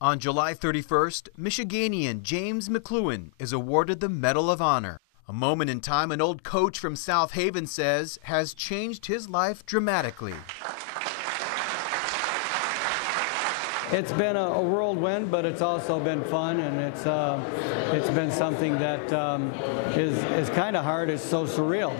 On July 31st, Michiganian James McLuhan is awarded the Medal of Honor, a moment in time an old coach from South Haven says has changed his life dramatically. It's been a whirlwind, but it's also been fun, and it's been something that is kind of hard. It's so surreal.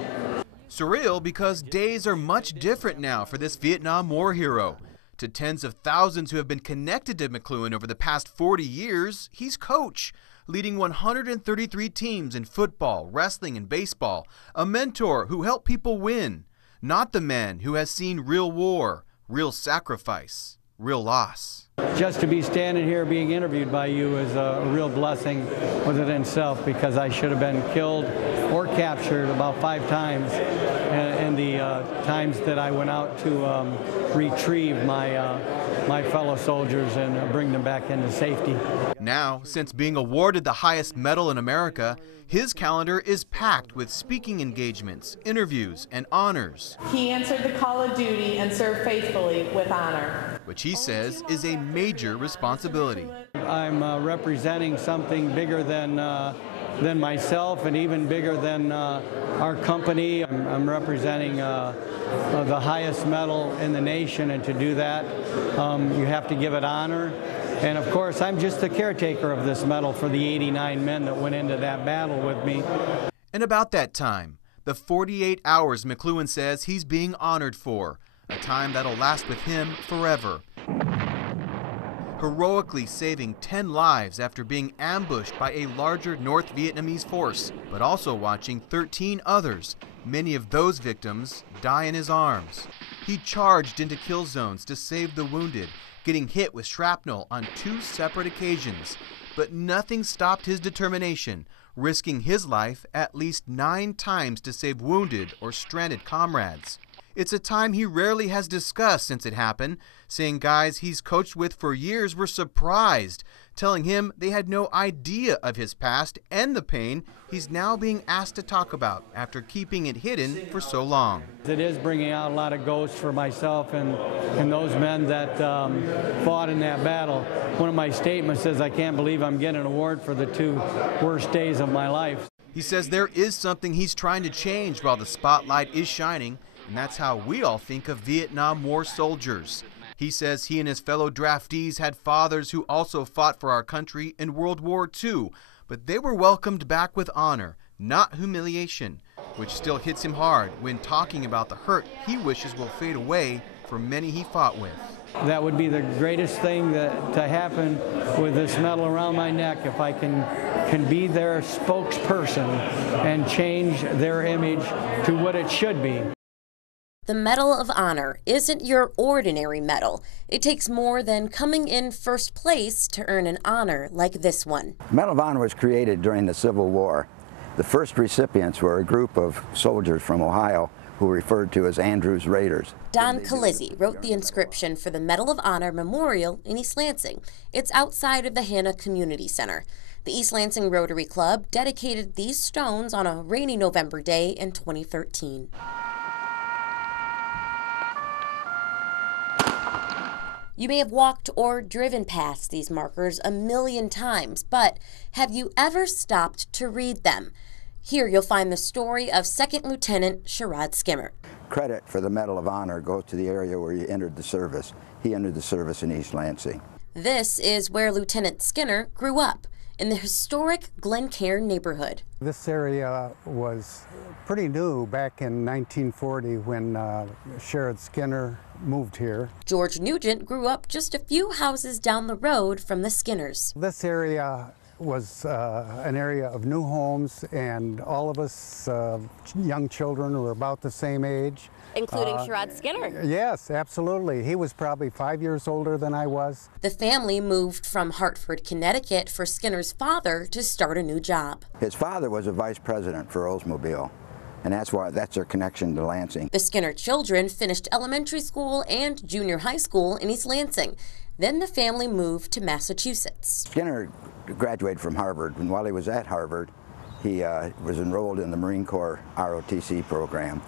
Surreal because days are much different now for this Vietnam War hero. To tens of thousands who have been connected to McLuhan over the past 40 years, he's coach, leading 133 teams in football, wrestling, and baseball. A mentor who helped people win, not the man who has seen real war, real sacrifice, real loss. Just to be standing here being interviewed by you is a real blessing within itself, because I should have been killed or captured about 5 times in the times that I went out to retrieve my fellow soldiers and bring them back into safety. Now, since being awarded the highest medal in America, his calendar is packed with speaking engagements, interviews, and honors. He answered the call of duty and served faithfully with honor, which he says is a major responsibility. I'm representing something bigger than myself, and even bigger than our company. I'm representing the highest medal in the nation, and to do that, you have to give it honor. And of course, I'm just the caretaker of this medal for the 89 men that went into that battle with me. And about that time, the 48 hours McLuhan says he's being honored for, a time that'll last with him forever. Heroically saving 10 lives after being ambushed by a larger North Vietnamese force, but also watching 13 others, many of those victims, die in his arms. He charged into kill zones to save the wounded, getting hit with shrapnel on 2 separate occasions, but nothing stopped his determination, risking his life at least 9 times to save wounded or stranded comrades. It's a time he rarely has discussed since it happened, saying guys he's coached with for years were surprised, telling him they had no idea of his past and the pain he's now being asked to talk about after keeping it hidden for so long. It is bringing out a lot of ghosts for myself and those men that fought in that battle. One of my statements says, I can't believe I'm getting an award for the 2 worst days of my life. He says there is something he's trying to change while the spotlight is shining, and that's how we all think of Vietnam War soldiers. He says he and his fellow draftees had fathers who also fought for our country in World War II, but they were welcomed back with honor, not humiliation, which still hits him hard when talking about the hurt he wishes will fade away for many he fought with. That would be the greatest thing to happen with this medal around my neck, if I can be their spokesperson and change their image to what it should be. The Medal of Honor isn't your ordinary medal. It takes more than coming in first place to earn an honor like this one. The Medal of Honor was created during the Civil War. The first recipients were a group of soldiers from Ohio who were referred to as Andrews Raiders. Don Calizzi wrote the inscription for the Medal of Honor Memorial in East Lansing. It's outside of the Hannah Community Center. The East Lansing Rotary Club dedicated these stones on a rainy November day in 2013. You may have walked or driven past these markers a million times, but have you ever stopped to read them? Here you'll find the story of 2nd Lieutenant Sherrod Skinner. Credit for the Medal of Honor goes to the area where he entered the service. He entered the service in East Lansing. This is where Lieutenant Skinner grew up, in the historic Glencairn neighborhood. This area was pretty new back in 1940 when Sherrod Skinner moved here. George Nugent grew up just a few houses down the road from the Skinners. This area was an area of new homes, and all of us young children were about the same age. Including Sherrod Skinner. Yes, absolutely. He was probably 5 years older than I was. The family moved from Hartford, Connecticut for Skinner's father to start a new job. His father was a vice president for Oldsmobile, and that's their connection to Lansing. The Skinner children finished elementary school and junior high school in East Lansing. Then the family moved to Massachusetts. Skinner graduated from Harvard, and while he was at Harvard, he was enrolled in the Marine Corps ROTC program.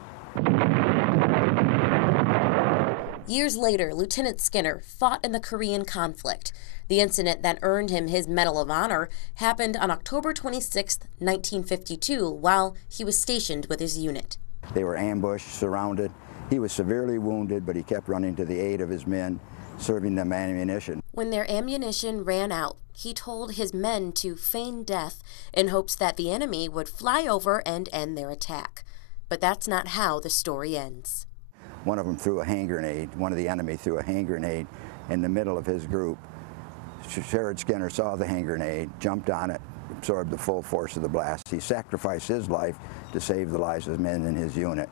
Years later, Lieutenant Skinner fought in the Korean conflict. The incident that earned him his Medal of Honor happened on October 26, 1952, while he was stationed with his unit. They were ambushed, surrounded. He was severely wounded, but he kept running to the aid of his men, serving them ammunition. When their ammunition ran out, he told his men to feign death in hopes that the enemy would fly over and end their attack. But that's not how the story ends. One of them threw a hand grenade. One of the enemy threw a hand grenade in the middle of his group. Sherrod Skinner saw the hand grenade, jumped on it, absorbed the full force of the blast. He sacrificed his life to save the lives of men in his unit.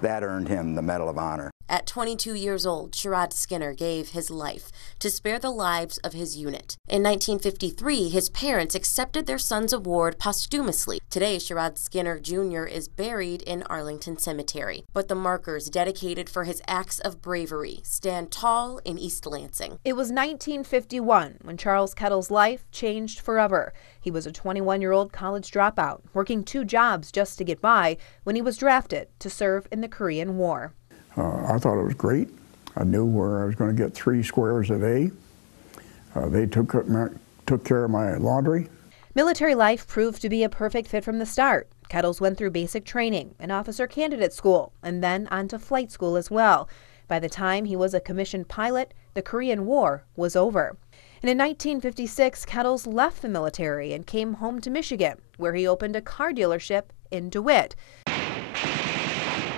That earned him the Medal of Honor. At 22 years old, Sherrod Skinner gave his life to spare the lives of his unit. In 1953, his parents accepted their son's award posthumously. Today, Sherrod Skinner Jr. is buried in Arlington Cemetery, but the markers dedicated for his acts of bravery stand tall in East Lansing. It was 1951 when Charles Kettle's life changed forever. He was a 21-year-old college dropout, working 2 jobs just to get by when he was drafted to serve in the Korean War. I thought it was great. I knew where I was going to get 3 squares a day. They took care of my laundry. Military life proved to be a perfect fit from the start. Kettles went through basic training, an officer candidate school, and then on to flight school as well. By the time he was a commissioned pilot, the Korean War was over. And in 1956, Kettles left the military and came home to Michigan, where he opened a car dealership in DeWitt.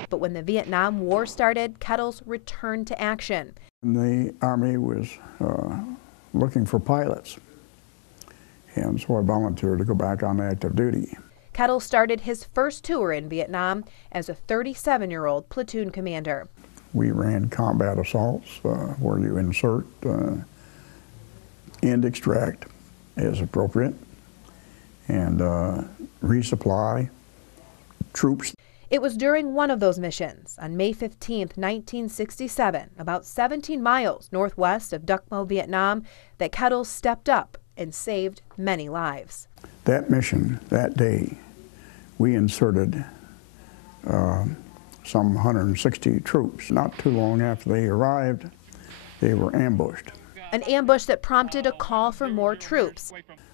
But when the Vietnam War started, Kettles returned to action. The Army was looking for pilots, and so I volunteered to go back on active duty. Kettle started his first tour in Vietnam as a 37-year-old platoon commander. We ran combat assaults where you insert and extract as appropriate, and resupply troops. It was during one of those missions on May 15, 1967, about 17 miles northwest of Duc Mo, Vietnam, that Kettle stepped up and saved many lives. That mission, that day, we inserted some 160 troops. Not too long after they arrived, they were ambushed. An ambush that prompted a call for more troops.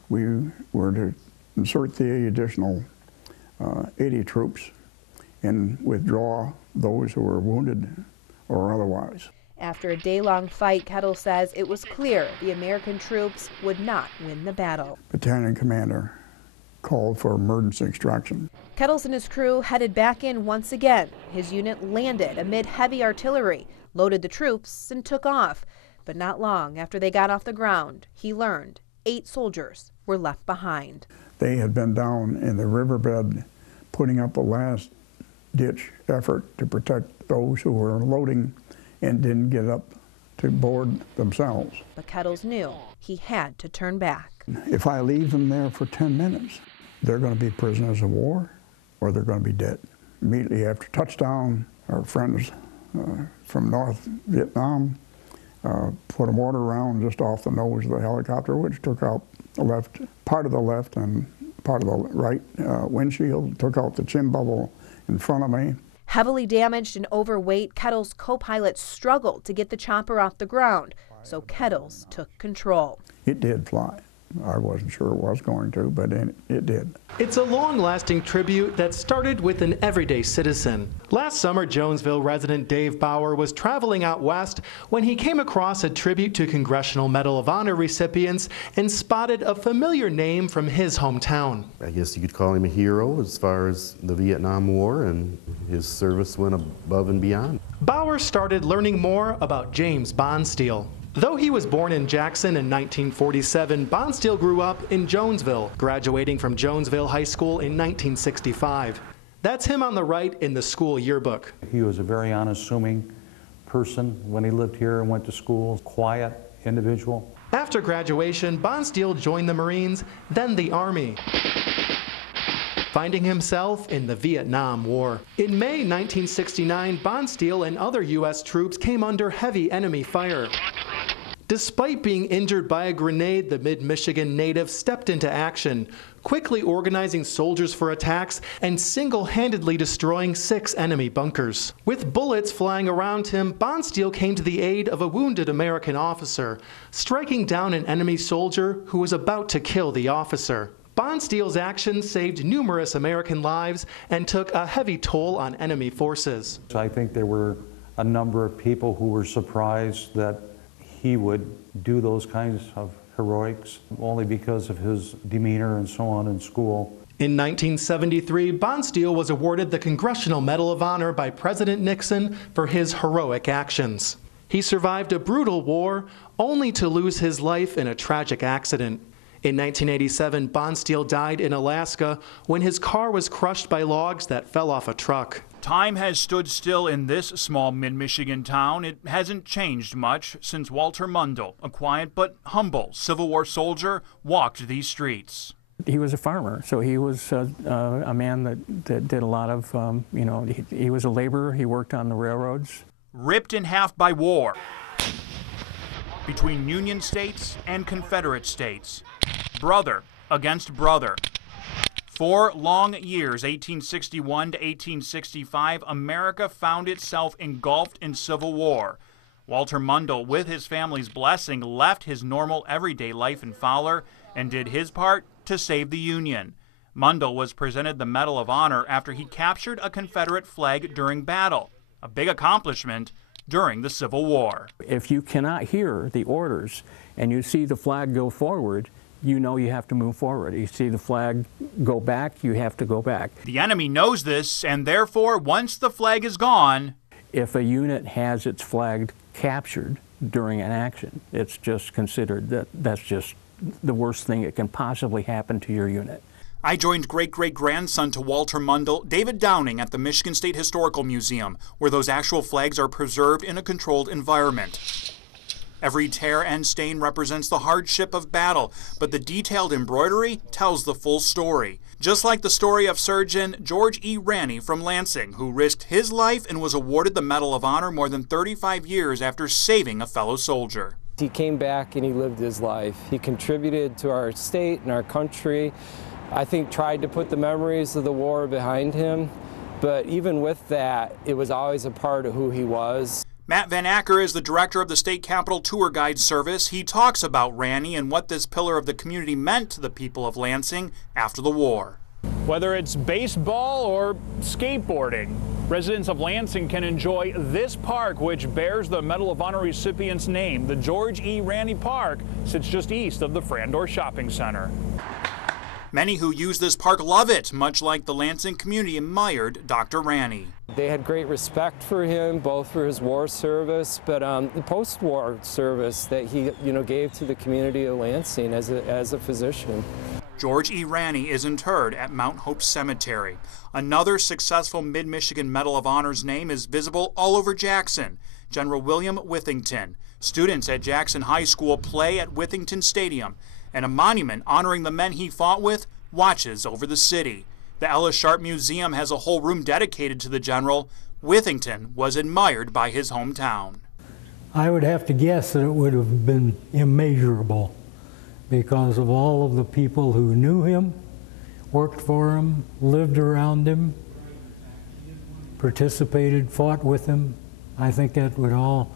We were to insert the additional 80 troops and withdraw those who were wounded or otherwise. After a day-long fight, Kettle says it was clear the American troops would not win the battle. Battalion commander called for emergency extraction. Kettles and his crew headed back in once again. His unit landed amid heavy artillery, loaded the troops, and took off. But not long after they got off the ground, he learned 8 soldiers were left behind. They had been down in the riverbed putting up a last-ditch effort to protect those who were loading and didn't get up to board themselves. But Kettles knew he had to turn back. If I leave them there for 10 minutes, they're going to be prisoners of war or they're going to be dead. Immediately after touchdown, our friends from North Vietnam put a mortar round just off the nose of the helicopter, which took out the part of the left and part of the right windshield, took out the chin bubble in front of me. Heavily damaged and overweight, Kettle's co-pilot struggled to get the chopper off the ground, so Kettles took control. It did fly. I wasn't sure it was going to, but it did. It's a long-lasting tribute that started with an everyday citizen. Last summer, Jonesville resident Dave Bauer was traveling out west when he came across a tribute to Congressional Medal of Honor recipients and spotted a familiar name from his hometown. I guess you could call him a hero as far as the Vietnam War, and his service went above and beyond. Bauer started learning more about James Steele. Though he was born in Jackson in 1947, Steele grew up in Jonesville, graduating from Jonesville High School in 1965. That's him on the right in the school yearbook. He was a very unassuming person when he lived here and went to school, quiet individual. After graduation, Steele joined the Marines, then the Army, finding himself in the Vietnam War. In May 1969, Steele and other U.S. troops came under heavy enemy fire. Despite being injured by a grenade, the mid-Michigan native stepped into action, quickly organizing soldiers for attacks and single-handedly destroying 6 enemy bunkers. With bullets flying around him, Steele came to the aid of a wounded American officer, striking down an enemy soldier who was about to kill the officer. Steele's actions saved numerous American lives and took a heavy toll on enemy forces. I think there were a number of people who were surprised that he would do those kinds of heroics only because of his demeanor and so on in school. In 1973, Steele was awarded the Congressional Medal of Honor by President Nixon for his heroic actions. He survived a brutal war only to lose his life in a tragic accident. In 1987, Steele died in Alaska when his car was crushed by logs that fell off a truck. Time has stood still in this small mid-Michigan town. It hasn't changed much since Walter Mundell, a quiet but humble Civil War soldier, walked these streets. He was a farmer, so he was a man that did a lot of, he was a laborer. He worked on the railroads. Ripped in half by war between Union states and Confederate states. Brother against brother. 4 long years, 1861 to 1865, America found itself engulfed in civil war. Walter Mundell, with his family's blessing, left his normal everyday life in Fowler and did his part to save the Union. Mundell was presented the Medal of Honor after he captured a Confederate flag during battle, a big accomplishment during the Civil War. If you cannot hear the orders and you see the flag go forward, you know you have to move forward. You see the flag go back, you have to go back. The enemy knows this, and therefore, once the flag is gone, if a unit has its flag captured during an action, it's just considered that's just the worst thing that can possibly happen to your unit. I joined great-great-grandson to Walter Mundell, David Downing, at the Michigan State Historical Museum, where those actual flags are preserved in a controlled environment. Every tear and stain represents the hardship of battle, but the detailed embroidery tells the full story. Just like the story of Surgeon George E. Ranney from Lansing, who risked his life and was awarded the Medal of Honor more than 35 years after saving a fellow soldier. He came back and he lived his life. He contributed to our state and our country. I think tried to put the memories of the war behind him, but even with that, it was always a part of who he was. Matt Van Acker is the director of the State Capitol Tour Guide Service. He talks about Ranney and what this pillar of the community meant to the people of Lansing after the war. Whether it's baseball or skateboarding, residents of Lansing can enjoy this park, which bears the Medal of Honor recipient's name. The George E. Ranney Park sits just east of the Frandor Shopping Center. Many who use this park love it, much like the Lansing community admired Dr. Ranney. They had great respect for him, both for his war service, but the post-war service that he, gave to the community of Lansing as a physician. George E. Ranney is interred at Mount Hope Cemetery. Another successful Mid-Michigan Medal of Honor's name is visible all over Jackson. General William Withington. Students at Jackson High School play at Withington Stadium, and a monument honoring the men he fought with watches over the city. The Ellis Sharp Museum has a whole room dedicated to the general. Withington was admired by his hometown. I would have to guess that it would have been immeasurable because of all of the people who knew him, worked for him, lived around him, participated, fought with him. I think that would all,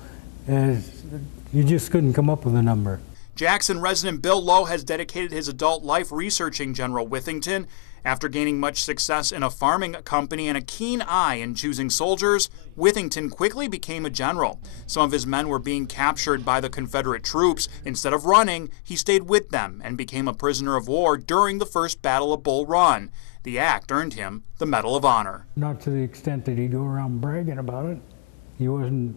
you just couldn't come up with a number. Jackson resident Bill Lowe has dedicated his adult life researching General Withington. After gaining much success in a farming company and a keen eye in choosing soldiers, Withington quickly became a general. Some of his men were being captured by the Confederate troops. Instead of running, he stayed with them and became a prisoner of war during the First Battle of Bull Run. The act earned him the Medal of Honor. Not to the extent that he'd go around bragging about it. He wasn't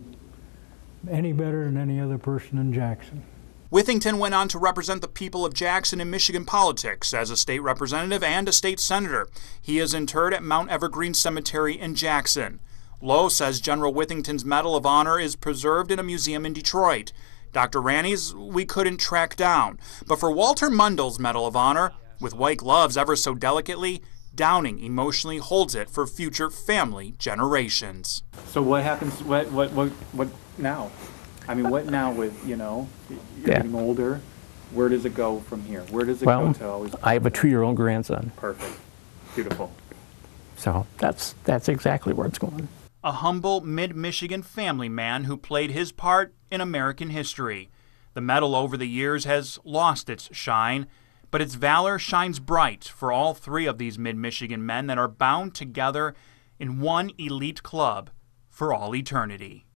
any better than any other person in Jackson. Withington went on to represent the people of Jackson in Michigan politics as a state representative and a state senator. He is interred at Mount Evergreen Cemetery in Jackson. Lowe says General Withington's Medal of Honor is preserved in a museum in Detroit. Dr. Ranney's we couldn't track down. But for Walter Mundell's Medal of Honor, with white gloves ever so delicately, Downing emotionally holds it for future family generations. So what happens, what now? I mean, what now with, you're getting older, where does it go from here? Where does it Well, go to always? I have a 2-year-old grandson. Perfect. Beautiful. So that's exactly where it's going. A humble mid-Michigan family man who played his part in American history. The medal over the years has lost its shine, but its valor shines bright for all 3 of these mid-Michigan men that are bound together in one elite club for all eternity.